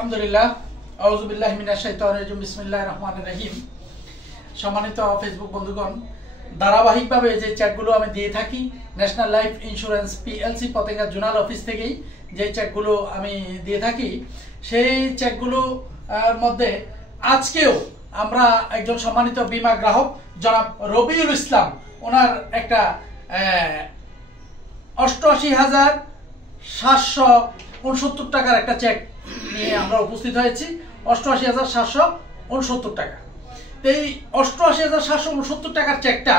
আলহামদুলিল্লাহ আউযু বিল্লাহি মিনাশ শাইতানির রাজিম বিসমিল্লাহির রহমানির রহিম। সম্মানিত ফেসবুক বন্ধুগণ, ধারাবাহিকভাবে যে চেকগুলো আমি দিয়ে থাকি national life insurance PLC Patenga zonal office থেকেই যে চেকগুলো আমি দিয়ে থাকি, সেই চেকগুলো মধ্যে আজকেও আমরা একজন সম্মানিত বীমা গ্রাহক জনাব রবিউল ইসলাম, ওনার একটা 88,769 টাকার একটা চেক নিয়ে আমরা উপস্থিত হয়েছি। 88,769 টাকা। এই 88,769 টাকার চেকটা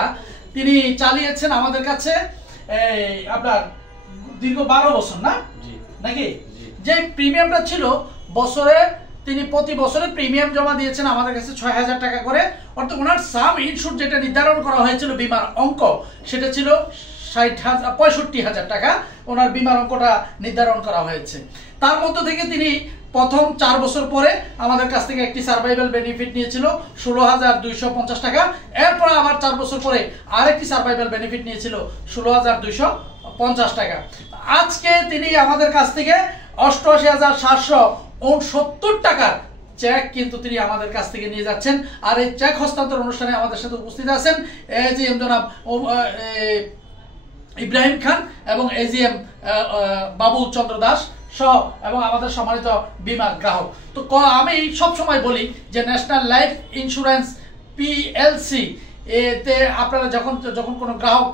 তিনি চালিয়েছেন আমাদের কাছে আপনার দীর্ঘ 12 বছর না নাকি? যে প্রিমিয়ামটা ছিল বছরে, তিনি প্রতি বছরে প্রিমিয়াম জমা দিয়েছেন আমাদের কাছে 6,000 টাকা করে। অর্থাৎ ওনার সাম ইনস্যুর যেটা নির্ধারণ করা হয়েছিল বিমার অঙ্ক, সেটা ছিল 65,000 টাকা ওনার বিমার অঙ্কটা নির্ধারণ করা হয়েছে। তার মধ্য থেকে তিনি প্রথম 4 বছর পরে আমাদের কাছ থেকে একটি সার্ভাইভাল বেনিফিট নিয়েছিল 16,250 টাকা। এরপর আবার 4 বছর পরে আরেকটি সার্ভাইভাল বেনিফিট নিয়েছিল 16,250 টাকা। আজকে তিনি আমাদের কাছ থেকে 88,769 টাকার চেক কিন্তু তিনি আমাদের কাছ থেকে নিয়ে যাচ্ছেন। আর এই চেক হস্তান্তর অনুষ্ঠানে আমাদের সাথে উপস্থিত আছেন এজিএম জনাব ইব্রাহিম খান এবং এজিএম বাবুল চন্দ্র দাস সহ এবং আমাদের সম্মানিত বীমা গ্রাহক। তো আমি সব সময় বলি যে ন্যাশনাল লাইফ ইন্স্যুরেন্স পিএলসি এতে আপনারা যখন কোনো গ্রাহক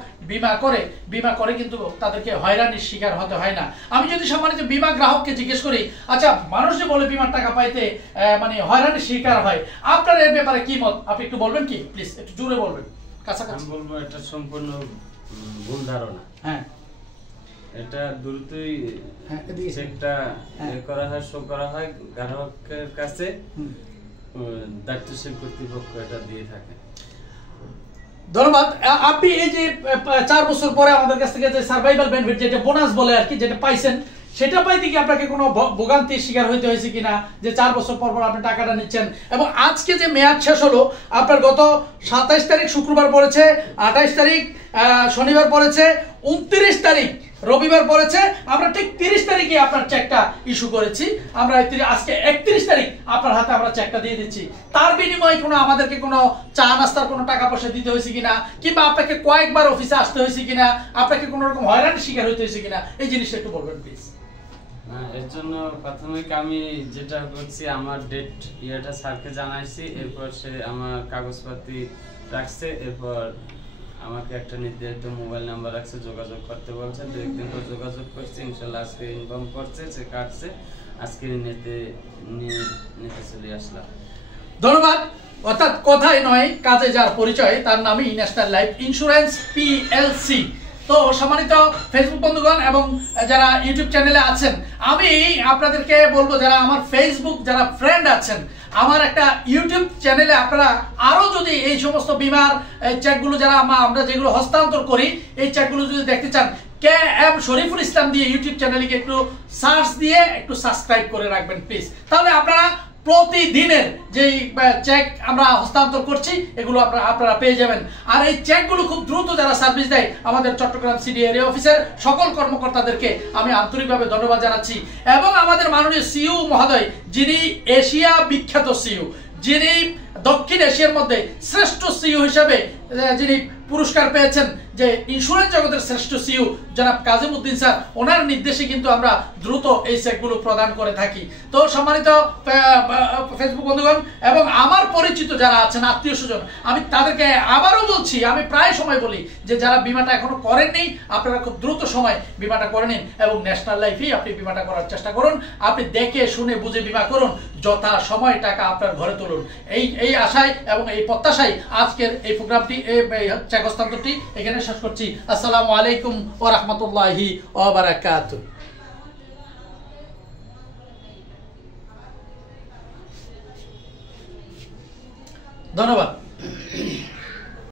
বীমা করে কিন্তু তাদেরকে হয়রানির শিকার হতে হয় না। আমি যদি সম্মানিত বীমা গ্রাহককে জিজ্ঞেস করি, আচ্ছা মানুষ যে বলে বিমার টাকা পাইতে মানে হয়রানির শিকার হয়, আপনার এর ব্যাপারে কি মত? আপনি একটু বলবেন কি প্লিজ, একটু জোরে বলবেন। কাছাকাছি আমি বলবো এটা সম্পূর্ণ ভুল ধারণা। হ্যাঁ, এটা দ্রুতই চেকটা করা হয়, শো করা হয় গ্রাহকের কাছে, দায়িত্বশীল কর্তৃপক্ষ এটা দিয়ে থাকে। ধন্যবাদ। আপনি এই যে 4 বছর পরে আমাদের কাছ থেকে যে সার্ভাইভাল বেনিফিট, যেটা বোনাস বলে আর কি, যেটা পাইছেন, সেটা পাইতে কি আপনাকে কোনো ভোগান্তির শিকার হইতে হয়েছে কিনা? যে 4 বছর পর আপনি টাকাটা নিচ্ছেন এবং আজকে যে মেয়াদ শেষ হলো, আপনার গত 27 তারিখ শুক্রবার পড়েছে, 28 তারিখ শনিবার পড়েছে, 29 তারিখ রবিবার পড়েছে, আমরা ঠিক 30 তারিখে আপনার চেকটা ইস্যু করেছি। আমরা আজকে 31 তারিখ আপনার হাতে আমরা চেকটা দিয়ে দিচ্ছি। তার বিনিময়ে কোনো আমাদেরকে কোনো চা নাস্তার কোনো টাকা পয়সা দিতে হয়েছে কিনা, কিংবা আপনাকে কয়েকবার অফিসে আসতে হয়েছে কিনা, আপনাকে কোনো রকম হয়রানির শিকার হইতে হয়েছে কিনা, এই জিনিসটা একটু বলবেন প্লিজ। এর জন্য প্রাথমিক আমি যেটা করছি, আমার ডেট ইয়েটা স্যারকে জানাইছি, এরপর সে আমার কাগজপাতি রাখছে, এরপর আমাকে একটা নির্ধারিত মোবাইল নাম্বার রাখছে, যোগাযোগ করতে বলছে। 2 দিন পর যোগাযোগ করছে, ইনশাল্লাহ আজকে ইনফর্ম করছে, সে কাটছে, আজকে নিতে চলে আসলাম। ধন্যবাদ। অর্থাৎ কথাই নয়, কাজে যার পরিচয়, তার নামই ন্যাশনাল লাইফ ইন্স্যুরেন্স পিএলসি। তো সম্মানিত ফেসবুক বন্ধুগণ এবং যারা ইউটিউব চ্যানেলে আছেন, আমি আপনাদেরকে বলবো, যারা আমার ফেসবুক যারা ফ্রেন্ড আছেন, আমার একটা ইউটিউব চ্যানেলে আপনারা আরো যদি এই সমস্ত বীমার চেকগুলো যারা আমরা যেগুলো হস্তান্তর করি, এই চেকগুলো যদি দেখতে চান, KM শরীফুল ইসলাম দিয়ে ইউটিউব চ্যানেলকে একটু সার্চ দিয়ে একটু সাবস্ক্রাইব করে রাখবেন প্লিজ। তাহলে আপনারা প্রতিদিনের যে চেক আমরা হস্তান্তর করছি এগুলো আপনারা পেয়ে যাবেন। আর এই চেকগুলো খুব দ্রুত যারা সার্ভিস দেয়, আমাদের চট্টগ্রাম সিডি এরিয়া অফিসের সকল কর্মকর্তাদেরকে আমি আন্তরিকভাবে ধন্যবাদ জানাচ্ছি। এবং আমাদের মাননীয় সিইও মহোদয়, যিনি এশিয়া বিখ্যাত সিইও, যিনি দক্ষিণ এশিয়ার মধ্যে শ্রেষ্ঠ সিইও হিসেবে যিনি পুরস্কার পেয়েছেন, যে ইন্স্যুরেন্স জগতের শ্রেষ্ঠ সিইও জনাব কাজিম উদ্দিন স্যার, ওনার নির্দেশে কিন্তু আমরা দ্রুত এই চেকগুলো প্রদান করে থাকি। তো সম্মানিত ফেসবুক বন্ধুগণ এবং আমার পরিচিত যারা আছেন আত্মীয় স্বজন, আমি তাদেরকে আবারও বলছি, আমি প্রায় সময় বলি যে যারা বিমাটা এখনো করেননি, আপনারা খুব দ্রুত সময় বিমাটা করে নিন এবং ন্যাশনাল লাইফেই আপনি বিমাটা করার চেষ্টা করুন। আপনি দেখে শুনে বুঝে বিমা করুন, যথা সময় টাকা আপনার ঘরে তুলুন। এই আশায় এবং এই প্রত্যাশায় আজকের এই প্রোগ্রামটি, চেক হস্তান্তরটি এখানে শেষ করছি। আসসালামু আলাইকুম ওয়া রাহমাতুল্লাহি ওয়া বারাকাতুহু। ধন্যবাদ।